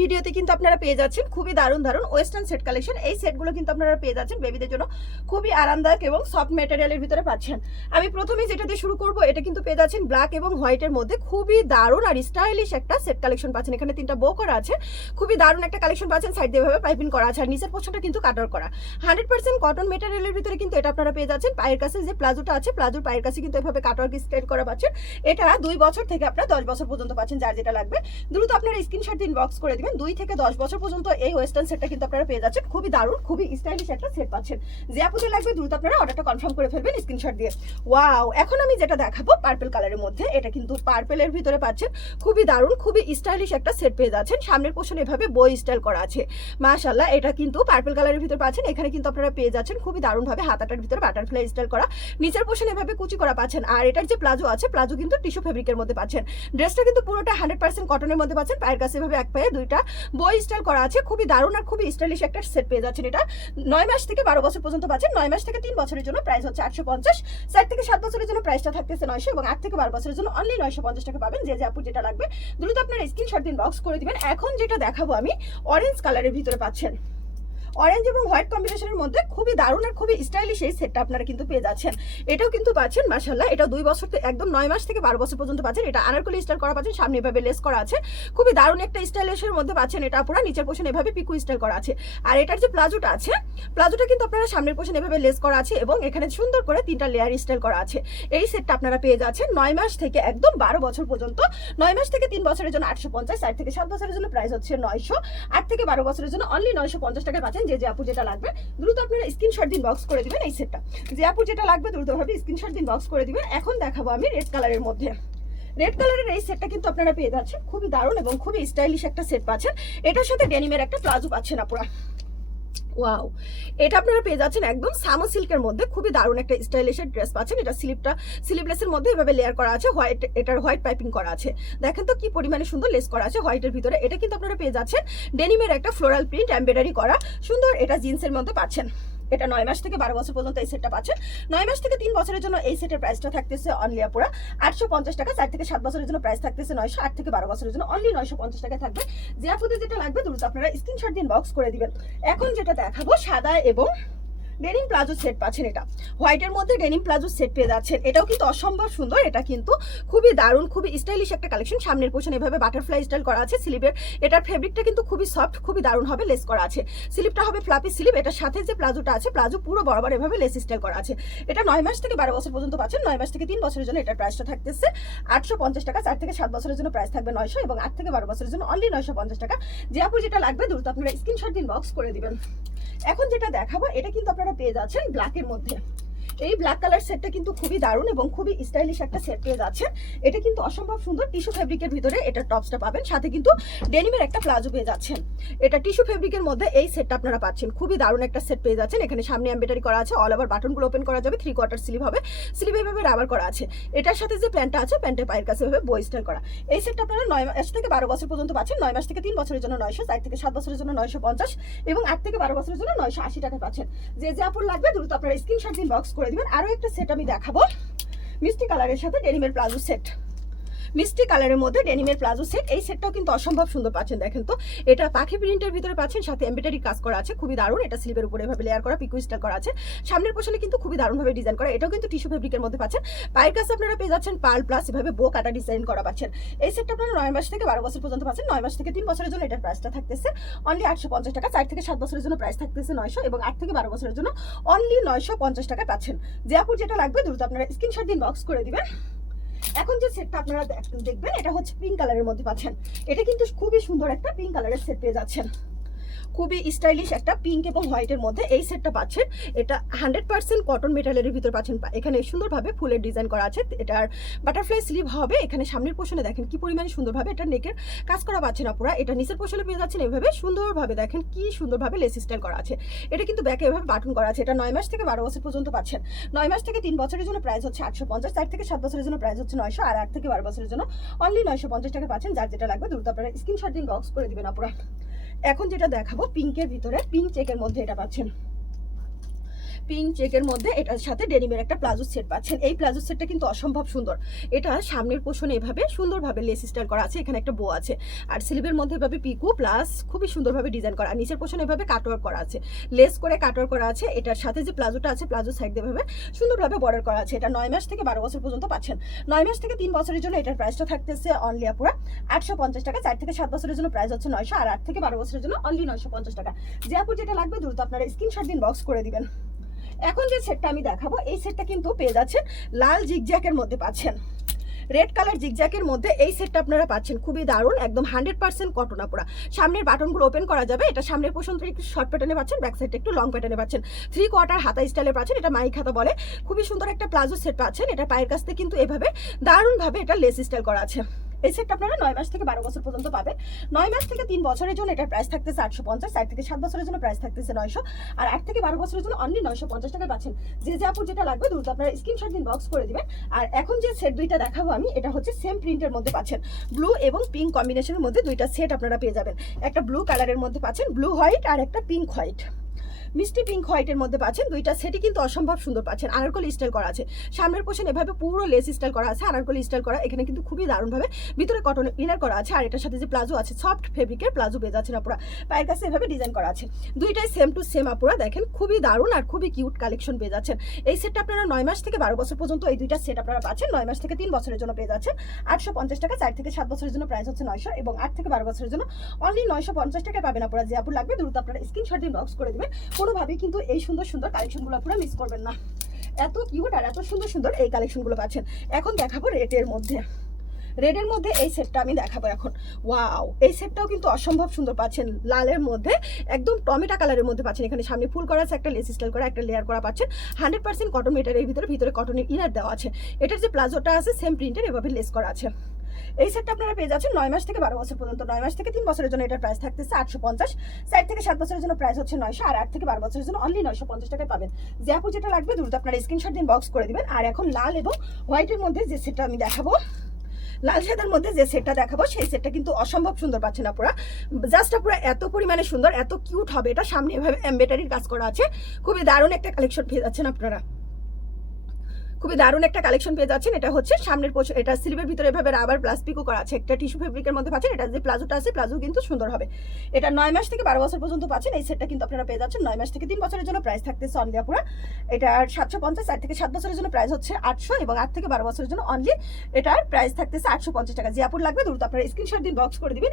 ভিডিওতে কিন্তু আপনারা পেয়ে যাচ্ছেন খুবই দারুণ দারুণ ওয়েস্টার্ন সেট কালেকশন। এই সেটগুলো কিন্তু আপনারা পেয়ে যাচ্ছেন বেবিদের জন্য খুবই আরামদায়ক এবং সফট ম্যাটেরিয়ালের ভিতরে পাচ্ছেন। আমি প্রথমেই যেটা দিয়ে শুরু করব, এটা কিন্তু পেয়ে যাচ্ছেন ব্ল্যাক এবং হোয়াইটের মধ্যে খুবই দারুণ আর স্টাইলিশ একটা সেট কালেকশন পাচ্ছেন। এখানে 3টা বো করা আছে, খুবই দারুণ একটা কালেকশন পাচ্ছেন। সাইড দিয়ে ভাবে পাইপিং করা আছে আর নিচের পোর্শনটা কিন্তু কাটার করা 100% কটন ম্যাটেরিয়ালের ভিতরে কিন্তু এটা আপনারা পেয়ে যাচ্ছেন। পায়ের কাছে যে প্লাজোটা আছে, প্লাজোর পায়ের কাছে কিন্তু এভাবে কাটওয়ার্ক স্টাইল করা পাচ্ছেন। এটা 2 বছর থেকে আপনারা 10 বছর পর্যন্ত পাচ্ছেন। যার যেটা লাগবে দ্রুত আপনারা স্ক্রিনশট দিন, বক্স করে দিবেন। 2 থেকে 10 বছর পর্যন্ত এই ওয়েস্টার্ন সেটটা কিন্তু আপনারা পেয়ে যাচ্ছেন। খুবই দারুণ, খুবই স্টাইলিশ একটা সেট পাচ্ছেন। যে আপুতে লাগবে দ্রুত আপনারা অর্ডারটা কনফার্ম করে ফেলবেন স্ক্রিনশট দিয়ে। ওয়াও, এখন আমি যেটা দেখাবো পার্পল কালারের মধ্যে, এটা কিন্তু পার্পলের ভিতরে পাচ্ছেন। খুবই দারুণ, খুবই স্টাইলিশ একটা সেট পেয়ে যাচ্ছেন। সামনের পোর্শন এভাবে বই স্টাইল করা আছে, মাশাআল্লাহ। এটা কিন্তু পার্পল কালারের ভিতরে পাচ্ছেন। এখানে কিন্তু আপনারা পেয়ে যাচ্ছেন খুবই দারুণ ভাবে হাতাটার ভিতরে বাটারফ্লাই স্টাইল করা, নিচের পোর্শন এভাবে কুচি করা পাচ্ছেন। আর এটার যে প্লাজো আছে, প্লাজো কিন্তু টিস্যু ফেব্রিকের মধ্যে পাচ্ছেন। ড্রেসটা কিন্তু পুরোটা 100% কটনের মধ্যে পাচ্ছেন। পায়ের কাছে এভাবে এক পায়ে 2টা বই স্টাইল করা আছে। খুবই দারুণ আর খুবই স্টাইলিশ একটা সেট পেয়ে যাচ্ছেন। এটা 9 মাস থেকে 12 বছর পর্যন্ত পাচ্ছেন। 9 মাস থেকে 3 বছরের জন্য প্রাইস হচ্ছে 850, 7 থেকে 7 বছরের জন্য প্রাইসটা থাকতেছে 900 এবং 8 থেকে 12 বছরের জন্য অনলি 950 টাকা পাবেন। যে আপু যেটা লাগবে দ্রুত আপনার স্ক্রিনশট দিন, বক্স করে দিবেন। এখন যেটা দেখাবো আমি অরেঞ্জ কালারের ভিতরে পাচ্ছেন। অরেঞ্জ এবং হোয়াইট কম্বিনেশনের মধ্যে খুবই দারুণ আর খুবই স্টাইলিশ এই সেটটা আপনারা কিন্তু পেয়ে যাচ্ছেন। এটাও কিন্তু পাচ্ছেন মাশাআল্লাহ। এটা 2 বছর থেকে একদম 9 মাস থেকে 12 বছর পর্যন্ত পাচ্ছেন। এটা আনারকলি স্টাইল করা পাচ্ছেন, সামনে এভাবে লেস করা আছে। খুবই দারুণ একটা স্টাইলিশের মধ্যে পাচ্ছেন। এটা পুরো নিচের পোর্শন এভাবে পিকু স্টাইল করা আছে। আর এটার যে প্লাজোটা আছে, প্লাজোটা কিন্তু আপনারা সামনের পোর্শন এভাবে লেস করা আছে এবং এখানে সুন্দর করে 3টা লেয়ার স্টাইল করা আছে। এই সেটটা আপনারা পেয়ে যাচ্ছেন 9 মাস থেকে একদম 12 বছর পর্যন্ত। 9 মাস থেকে 3 বছরের জন্য 850, 7 থেকে 7 বছরের জন্য প্রাইস হচ্ছে 900, 8 থেকে 12 বছরের জন্য অনলি 950 টাকায় পাচ্ছেন। যে আপু যেটা লাগবে দ্রুত আপনারা স্ক্রিনশট দিন, বক্স করে দিবেন এই সেটটা। যে আপু যেটা লাগবে দ্রুতভাবে স্ক্রিনশট দিন, বক্স করে দিবেন। এখন দেখাবো আমি রেড কালারের মধ্যে। রেড কালারের এই সেটটা কিন্তু আপনারা পেয়ে যাচ্ছেন। খুবই দারুণ এবং খুবই স্টাইলিশ একটা সেট পাচ্ছেন। এটার সাথে ডেনিমের একটা প্লাজো পাচ্ছেন আপুরা। ওয়াও, এটা আপনারা পেয়ে যাচ্ছেন একদম সামো সিল্কের মধ্যে। খুবই দারুণ একটা স্টাইলিশের ড্রেস পাচ্ছেন। এটা স্লিভলেসের মধ্যে এভাবে লেয়ার করা আছে, হোয়াইট, এটার হোয়াইট পাইপিং করা আছে। দেখেন তো কি পরিমাণে সুন্দর লেস করা আছে হোয়াইটের ভিতরে। এটা কিন্তু আপনারা পেয়ে যাচ্ছেন ডেনিমের একটা ফ্লোরাল প্রিন্ট এমব্রয়ডারি করা সুন্দর। এটা জিন্সের মধ্যে পাচ্ছেন। এটা 9 মাস থেকে 12 বছর পর্যন্ত এই সেটটা পাচ্ছেন। 9 মাস থেকে 3 বছরের জন্য এই সেটের প্রাইসটা থাকতেছে অনলি আপুরা 850 টাকা। 4 থেকে 7 বছরের জন্য প্রাইস থাকতেছে 900, 8 থেকে 12 বছরের জন্য অনলি 950 টাকা থাকবে। যে আপুদের যেটা লাগবে দ্রুত আপনারা স্ক্রিনশট দিন, বক্স করে দিবেন। এখন যেটা দেখাবো সাদা এবং ডেনিম প্লাজো সেট পাচ্ছেন। এটা হোয়াইটের মধ্যে ডেনিম প্লাজো সেট পেয়ে যাচ্ছেন। এটাও কিন্তু অসম্ভব সুন্দর। এটা কিন্তু খুবই দারুণ, খুবই স্টাইলিশ একটা কালেকশন। সামনের পোর্শন এভাবে বাটারফ্লাই স্টাইল করা আছে। স্লিভের এটার ফেব্রিকটা কিন্তু খুবই সফট, খুবই দারুণ হবে লেস করা আছে। স্লিভটা হবে ফ্লাপি স্লিভ। এটার সাথে যে প্লাজোটা আছে, প্লাজো পুরো বরাবর এভাবে লেস স্টাইল করা আছে। এটা 9 মাস থেকে 12 বছর পর্যন্ত পাচ্ছেন। 9 মাস থেকে 3 বছরের জন্য এটার প্রাইসটা থাকতেছে 850 টাকা। 4 থেকে 7 বছরের জন্য প্রাইস থাকবে 900 এবং 8 থেকে 12 বছরের জন্য অনলি 950 টাকা। যে আপু যেটা লাগবে দ্রুত আপনারা স্ক্রিনশট দিন, বক্স করে দিবেন। এখন যেটা দেখাবো এটা কিন্তু আপনারা পেয়ে যাচ্ছেন ব্ল্যাকের মধ্যে। এই ব্ল্যাক কালার সেটটা কিন্তু খুবই দারুণ এবং খুবই স্টাইলিশ একটা সেট পেয়ে যাচ্ছেন। এটা কিন্তু অসম্ভব সুন্দর টিস্যু ফেব্রিকের ভিতরে এটা টপসটা পাবেন, সাথে কিন্তু ডেনিমের একটা প্লাজো পেয়ে যাচ্ছেন। এটা টিস্যু ফেব্রিকের মধ্যে এই সেটটা আপনারা পাচ্ছেন। খুবই দারুণ একটা সেট পেয়ে যাচ্ছেন। এখানে সামনে এমব্রয়ডারি করা আছে, অল ওভার বাটনগুলো ওপেন করা যাবে, 3/4 স্লিভ হবে, স্লিভ এভাবে রাবার করা আছে। এটার সাথে যে প্যান্টটা আছে, প্যান্টের পায়ের কাছে এভাবে বই স্টাইল করা। এই সেটটা আপনারা 9 মাস থেকে 12 বছর পর্যন্ত পাচ্ছেন। 9 মাস থেকে 3 বছরের জন্য 900, 4 থেকে 7 বছরের জন্য 950 এবং 8 থেকে 12 বছরের জন্য 980 টাকা পাচ্ছেন। যে আপুর লাগবে দ্রুত আপনারা স্ক্রিনশট দিন, বক্স করে দিবেন। আরো একটা সেট আমি দেখাবো মিষ্টি কালারের সাথে ডেনিমের প্লাজো সেট। মিষ্টি কালারের মধ্যে ডেনিমের প্লাজো সেট। এই সেটটাও কিন্তু অসম্ভব সুন্দর পাচ্ছেন। দেখেন তো এটা পাখি প্রিন্টের ভিতরে পাচ্ছেন, সাথে এমব্রয়ডারি কাজ করা আছে। খুবই দারুণ। এটা স্লিভের উপরে এভাবে লেয়ার করা পিকু স্টাইল করা আছে। সামনের পোর্শনে কিন্তু খুবই দারুণ ভাবে ডিজাইন করা। এটাও কিন্তু টিস্যু ফেব্রিকের মধ্যে পাচ্ছেন। পায়ের কাছে আপনারা পেয়ে যাচ্ছেন পার্ল প্লাস এভাবে বো কাটা ডিজাইন করা পাচ্ছেন। এই সেটটা আপনারা 9 মাস থেকে 12 বছর পর্যন্ত পাচ্ছেন। 9 মাস থেকে 3 বছরের জন্য এটার প্রাইসটা থাকতেছে অনলি 850 টাকা। 4 থেকে 7 বছরের জন্য প্রাইস থাকতেছে 900 এবং 8 থেকে 12 বছরের জন্য অনলি 950 টাকা পাচ্ছেন। যে আপুর যেটা লাগবে দ্রুত আপনারা স্ক্রিনশট দিন, বক্স করে দিবেন। এখন যে সেটটা আপনারা দেখবেন এটা হচ্ছে পিঙ্ক কালারের মধ্যে পাচ্ছেন। এটা কিন্তু খুবই সুন্দর একটা পিঙ্ক কালারের সেট পেয়ে যাচ্ছেন। খুবই স্টাইলিশ একটা পিঙ্ক এবং হোয়াইটের মধ্যে এই সেটটা পাচ্ছেন। এটা 100% কটন মেটেরিয়ালের ভিতর পাচ্ছেন। এখানে সুন্দরভাবে ফুলের ডিজাইন করা আছে। এটার বাটারফ্লাই স্লিভ হবে। এখানে সামনের পোর্শনে দেখেন কি পরিমাণে সুন্দরভাবে এটা নেকের কাজ করা পাচ্ছেন আপুরা। এটা নিচের পোর্শনে পেয়ে যাচ্ছেন এভাবে সুন্দরভাবে। দেখেন কি সুন্দরভাবে লেস স্টাইল করা আছে। এটা কিন্তু ব্যাকে এভাবে বাটন করা আছে। এটা 9 মাস থেকে 12 বছর পর্যন্ত পাচ্ছেন। 9 মাস থেকে 3 বছরের জন্য প্রাইস হচ্ছে 850, 4 থেকে 7 বছরের জন্য প্রাইস হচ্ছে 900 আর 8 থেকে 12 বছরের জন্য অনলি 950 টাকা পাচ্ছেন। যার যেটা লাগবে দ্রুত আপনারা স্ক্রিনশট দিন, বক্স করে দিবেন আপুরা। এখন যেটা দেখাবো পিঙ্কের ভিতরে পিঙ্ক চেকের মধ্যে এটা পাচ্ছেন। পিঙ্ক চেকের মধ্যে এটার সাথে ডেনিমের একটা প্লাজো সেট পাচ্ছেন। এই প্লাজো সেটটা কিন্তু অসম্ভব সুন্দর। এটা সামনের পোর্শনে এভাবে সুন্দরভাবে লেস স্টাইল করা আছে, এখানে একটা বো আছে, আর স্লিভের মধ্যে এভাবে পিকো প্লাস খুবই সুন্দরভাবে ডিজাইন করা, আর নিচের পোর্শনে এভাবে কাটওয়ার্ক করা আছে, লেস করে কাটওয়ার্ক করা আছে। এটার সাথে যে প্লাজোটা আছে প্লাজো সাইড দিয়ে এভাবে সুন্দরভাবে বর্ডার করা আছে। এটা 9 মাস থেকে 12 বছর পর্যন্ত পাচ্ছেন। 9 মাস থেকে 3 বছরের জন্য এটার প্রাইসটা থাকতেছে অনলি আপুরা 850 টাকা। 4 থেকে 7 বছরের জন্য প্রাইস হচ্ছে 900, আর 8 থেকে 12 বছরের জন্য অনলি 950 টাকা। যে আপু যেটা লাগবে দ্রুত আপনারা স্ক্রিনশট দিন, বক্স করে দিবেন। এখন যে সেটটা আমি দেখাবো এই সেটটা কিন্তু পেয়ে যাচ্ছেন লাল জিগজ্যাকের মধ্যে পাচ্ছেন, রেড কালার জিগজ্যাকের মধ্যে এই সেটটা আপনারা পাচ্ছেন। খুবই দারুণ, একদম 100% কটন আপুরা। সামনের বাটনগুলো ওপেন করা যাবে। এটা সামনের পোর্শনটা একটু শর্ট প্যাটার্নে পাচ্ছেন, ব্যাক সাইডটা একটু লং প্যাটার্নে পাচ্ছেন। 3/4 হাতা স্টাইলে পাচ্ছেন, এটা মাইক হাতা বলে। খুবই সুন্দর একটা প্লাজো সেট পাচ্ছেন। এটা পায়ের কাছ থেকে কিন্তু এভাবে দারুণভাবে এটা লেস স্টাইল করা আছে। এই সেটটা আপনারা 9 মাস থেকে 12 বছর পর্যন্ত পাবেন। 9 মাস থেকে 3 বছরের জন্য এটার প্রাইস থাকতেছে 850, 4 থেকে 7 বছরের জন্য প্রাইস থাকতেছে 900, আর 8 থেকে 12 বছরের জন্য অনলি 950 টাকায় পাচ্ছেন। যে যে আপু যেটা লাগবে দ্রুত আপনারা স্ক্রিনশট দিন, বক্স করে দিবেন। আর এখন যে সেট দুইটা দেখাবো আমি, এটা হচ্ছে সেম প্রিন্টের মধ্যে পাচ্ছেন, ব্লু এবং পিঙ্ক কম্বিনেশনের মধ্যে দুইটা সেট আপনারা পেয়ে যাবেন। একটা ব্লু কালারের মধ্যে পাচ্ছেন, ব্লু হোয়াইট, আর একটা পিঙ্ক হোয়াইট, মিষ্টি পিঙ্ক হোয়াইটের মধ্যে পাচ্ছেন। দুইটা সেটই কিন্তু অসম্ভব সুন্দর পাচ্ছেন। আনারকলি স্টাইল করা আছে, সামনের পোর্শন এভাবে পুরো লেস স্টাইল করা আছে, আনারকলি স্টাইল করা। এখানে কিন্তু খুবই দারুণভাবে ভিতরে কটন ইনার করা আছে, আর এটার সাথে যে প্লাজো আছে সফট ফেব্রিকের প্লাজো পেয়ে যাচ্ছেন আপুরা। পায়ের কাছে এভাবে ডিজাইন করা আছে। দুইটাই সেম টু সেম আপুরা, দেখেন খুবই দারুণ আর খুবই কিউট কালেকশন পেয়ে যাচ্ছেন। এই সেটটা আপনারা 9 মাস থেকে 12 বছর পর্যন্ত এই দুইটা সেট আপনারা পাচ্ছেন। 9 মাস থেকে 3 বছরের জন্য পেয়ে যাচ্ছেন 850 টাকা। 4 থেকে 7 বছরের জন্য প্রাইস হচ্ছে 900, এবং 8 থেকে 12 বছরের জন্য অনলি 950 টাকায় পাবেন আপুরা। যে আপু লাগবে দ্রুত আপনারা স্ক্রিনশট দিয়ে বক্স করে দিবেন। কোনোভাবেই কিন্তু এই সুন্দর সুন্দর কালেকশনগুলো পুরো মিস করবেন না। এত কিউট আর এত সুন্দর সুন্দর এই কালেকশনগুলো পাচ্ছেন। এখন দেখাবো রেডের মধ্যে। রেডের মধ্যে এই সেটটা আমি দেখাবো এখন। ওয়াও, এই সেটটাও কিন্তু অসম্ভব সুন্দর পাচ্ছেন। লালের মধ্যে একদম টমেটো কালারের মধ্যে পাচ্ছেন। এখানে সামনে ফুল করা আছে, একটা লেস স্টাইল করা, একটা লেয়ার করা পাচ্ছেন। 100% কটন মেটেরিয়ালের ভিতরে কটনের ইনার দেওয়া আছে। এটার যে প্লাজোটা আছে সেম প্রিন্টের এভাবে লেস করা আছে। এই সেটটা আপনারা পেয়ে যাচ্ছেন 9 মাস থেকে 12 বছর পর্যন্ত। 9 মাস থেকে 3 বছরের জন্য এটার প্রাইস থাকতেছে 850, 4 থেকে 7 বছরের জন্য প্রাইস হচ্ছে 900, আর 8 থেকে 12 বছরের জন্য অনলি 950 টাকায় পাবেন। যে আপু যেটা লাগবে দ্রুত আপনারা স্ক্রিনশট দিন, বক্স করে দিবেন। আর এখন লাল এবং হোয়াইটের মধ্যে যে সেটটা আমি দেখাবো, লাল সাদার মধ্যে যে সেটটা দেখাবো সেই সেটটা কিন্তু অসম্ভব সুন্দর পাচ্ছেন আপুরা। জাস্ট আপুরা এত পরিমাণে সুন্দর, এত কিউট হবে। এটা সামনে এভাবে এমব্রয়ডারির কাজ করা আছে। খুবই দারুণ একটা কালেকশন পেয়ে যাচ্ছেন আপনারা। খুবই দারুণ একটা কালেকশন পেয়ে যাচ্ছেন। এটা হচ্ছে সামনের পোর্শন, এটা স্লিভের ভিতরে এভাবে রাবার প্লাস পিকো করা আছে, একটা টিস্যু ফেব্রিকের মধ্যে পাচ্ছেন। এটা যে প্লাজোটা আছে প্লাজো কিন্তু সুন্দর হবে। এটা 9 মাস থেকে 12 বছর পর্যন্ত পাচ্ছেন। এই সেটটা কিন্তু আপনারা পেয়ে যাচ্ছেন 9 মাস থেকে 3 বছরের জন্য প্রাইস থাকতেছে অনলি আপুরা এটার 750, 4 থেকে 7 বছরের জন্য প্রাইস হচ্ছে 800, এবং 8 থেকে 12 বছরের জন্য অনলি এটার প্রাইস থাকতেছে 850 টাকা। যে আপুর লাগবে দ্রুত আপনারা স্ক্রিনশট দিন, বক্স করে দিবেন।